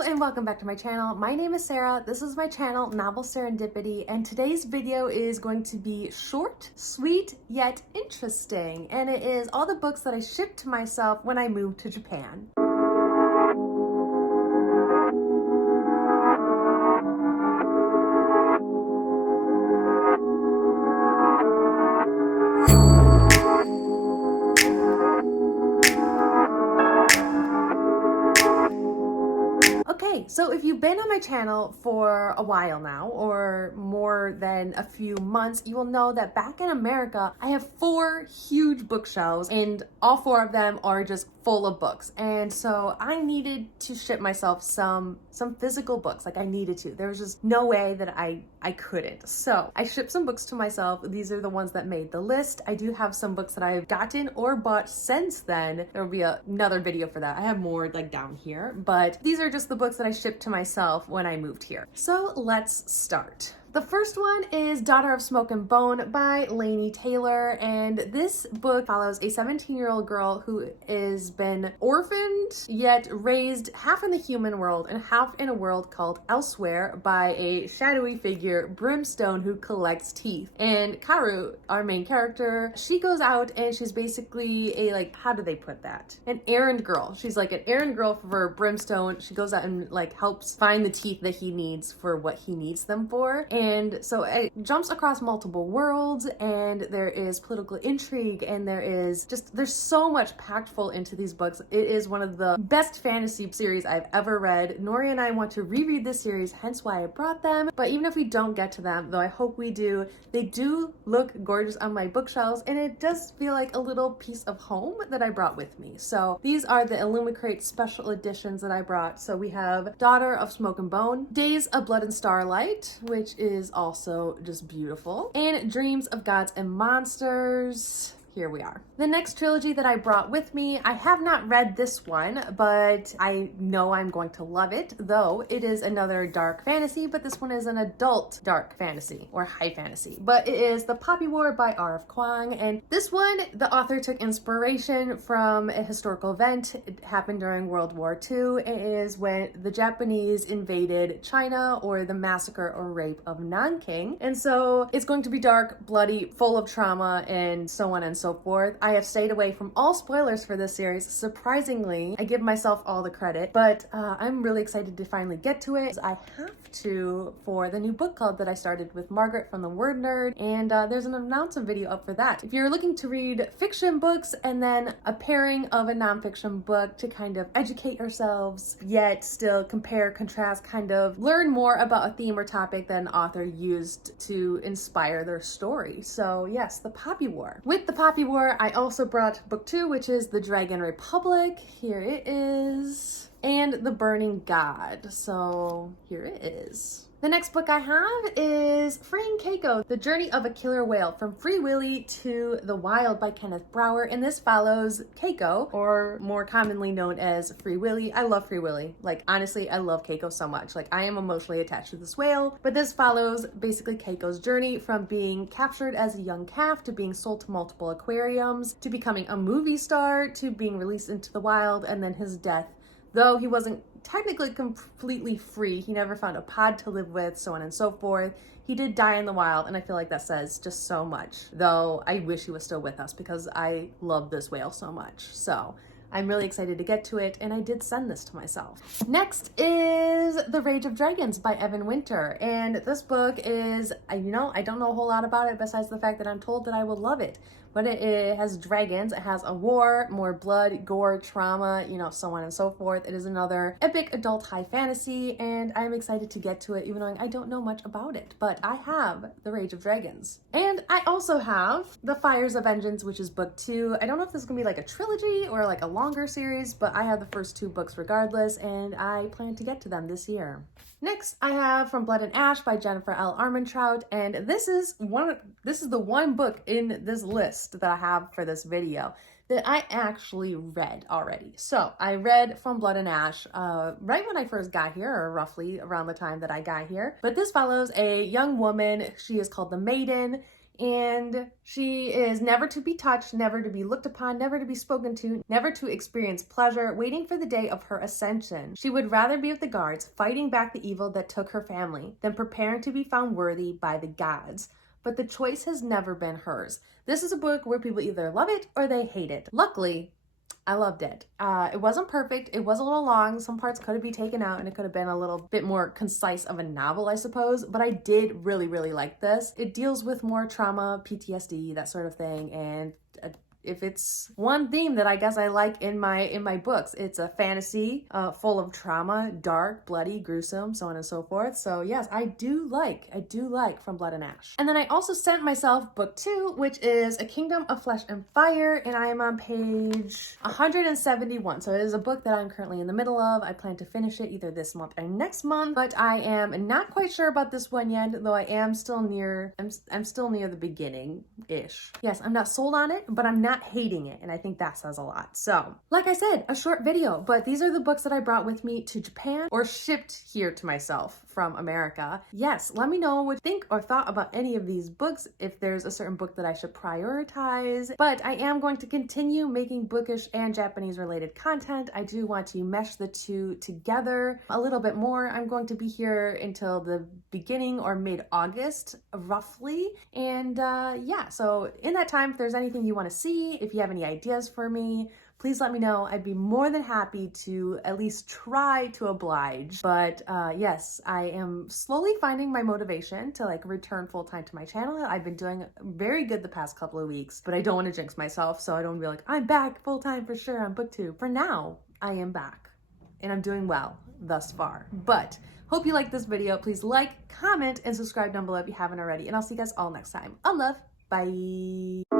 Hello and welcome back to my channel. My name is Sarah. This is my channel, Novel Serendipity, and today's video is going to be short, sweet, yet interesting. And it is all the books that I shipped to myself when I moved to Japan. Okay, so if you've been on my channel for a while now, or more than a few months, you will know that back in America, I have 4 huge bookshelves, and all 4 of them are just full of books. And so I needed to ship myself some physical books. Like, I needed to. There was just no way that I couldn't. So I shipped some books to myself. These are the ones that made the list. I do have some books that I've gotten or bought since then. There will be another video for that. I have more like down here, but these are just the books that I shipped to myself when I moved here. So let's start. The first one is Daughter of Smoke and Bone by Laini Taylor, and this book follows a 17-year-old girl who has been orphaned yet raised half in the human world and half in a world called Elsewhere by a shadowy figure, Brimstone, who collects teeth. And Karu, our main character, she goes out and she's basically a, like, how do they put that? An errand girl. She's like an errand girl for Brimstone. She goes out and like helps find the teeth that he needs for what he needs them for. And so it jumps across multiple worlds, and there is political intrigue, and there's so much packed full into these books. It is one of the best fantasy series I've ever read. Nori and I want to reread this series, hence why I brought them. But even if we don't get to them, though I hope we do, they do look gorgeous on my bookshelves, and it does feel like a little piece of home that I brought with me. So these are the Illumicrate special editions that I brought. So we have Daughter of Smoke and Bone, Days of Blood and Starlight, which is also just beautiful, and Dreams of Gods and Monsters. Here we are. The next trilogy that I brought with me, I have not read this one, but I know I'm going to love it, though it is another dark fantasy, but this one is an adult dark fantasy or high fantasy. But it is The Poppy War by R.F. Kuang, and this one, the author took inspiration from a historical event. It happened during World War II. It is when the Japanese invaded China, or the massacre or rape of Nanking. And so it's going to be dark, bloody, full of trauma, and so on and so forth. I have stayed away from all spoilers for this series. Surprisingly, I give myself all the credit, but I'm really excited to finally get to it. I have to for the new book club that I started with Margaret from The Word Nerd, and there's an announcement video up for that. If you're looking to read fiction books and then a pairing of a nonfiction book to kind of educate yourselves, yet still compare, contrast, kind of learn more about a theme or topic that an author used to inspire their story. So yes, The Poppy War. With The Poppy War, I also brought book 2, which is The Dragon Republic. Here it is. And The Burning God. So here it is. The next book I have is Freeing Keiko, The Journey of a Killer Whale, From Free Willy to the Wild by Kenneth Brower. And this follows Keiko, or more commonly known as Free Willy. I love Free Willy. Like, honestly, I love Keiko so much. Like, I am emotionally attached to this whale. But this follows basically Keiko's journey from being captured as a young calf to being sold to multiple aquariums, to becoming a movie star, to being released into the wild, and then his death. Though he wasn't technically completely free, he never found a pod to live with, so on and so forth. He did die in the wild, and I feel like that says just so much. Though I wish he was still with us because I love this whale so much. So I'm really excited to get to it, and I did send this to myself. Next is The Rage of Dragons by Evan Winter, and this book is, I don't know a whole lot about it besides the fact that I'm told that I will love it. But it has dragons, it has a war, more blood, gore, trauma, so on and so forth. It is another epic adult high fantasy, and I'm excited to get to it, even though I don't know much about it. But I have The Rage of Dragons. And I also have The Fires of Vengeance, which is book 2. I don't know if this is gonna be like a trilogy or like a longer series, but I have the first 2 books regardless, and I plan to get to them this year. Next, I have From Blood and Ash by Jennifer L. Armentrout, and this is the one book in this list that I have for this video that I actually read already. So I read From Blood and Ash right when I first got here, or roughly around the time that I got here. But this follows a young woman. She is called the Maiden, and she is never to be touched, never to be looked upon, never to be spoken to, never to experience pleasure, waiting for the day of her ascension. She would rather be with the guards, fighting back the evil that took her family, than preparing to be found worthy by the gods. But the choice has never been hers. This is a book where people either love it or they hate it. Luckily, I loved it. It wasn't perfect. It was a little long. Some parts could have been taken out and it could have been a little bit more concise of a novel, I suppose. But I did really, really like this. It deals with more trauma, PTSD, that sort of thing. And if it's one theme that I guess I like in my books, it's a fantasy full of trauma, dark, bloody, gruesome, so on and so forth. So yes, I do like From Blood and Ash. And then I also sent myself book 2, which is A Kingdom of Flesh and Fire, and I am on page 171. So it is a book that I'm currently in the middle of. I plan to finish it either this month or next month, but I am not quite sure about this one yet, though I am still near, I'm still near the beginning-ish. Yes, I'm not sold on it, but I'm not hating it, and I think that says a lot. So, like I said, a short video, but these are the books that I brought with me to Japan or shipped here to myself from America. Yes, let me know what you think or thought about any of these books, if there's a certain book that I should prioritize. But I am going to continue making bookish and Japanese related content. I do want to mesh the two together a little bit more. I'm going to be here until the beginning or mid-August, roughly. And yeah, so in that time, if there's anything you want to see, if you have any ideas for me, please let me know. I'd be more than happy to at least try to oblige. But yes, I am slowly finding my motivation to like return full-time to my channel. I've been doing very good the past couple of weeks, but I don't want to jinx myself, so I don't be like, I'm back full-time for sure on book 2. For now, I am back and I'm doing well thus far. But hope you liked this video. Please like, comment, and subscribe down below if you haven't already. And I'll see you guys all next time. Love. Bye.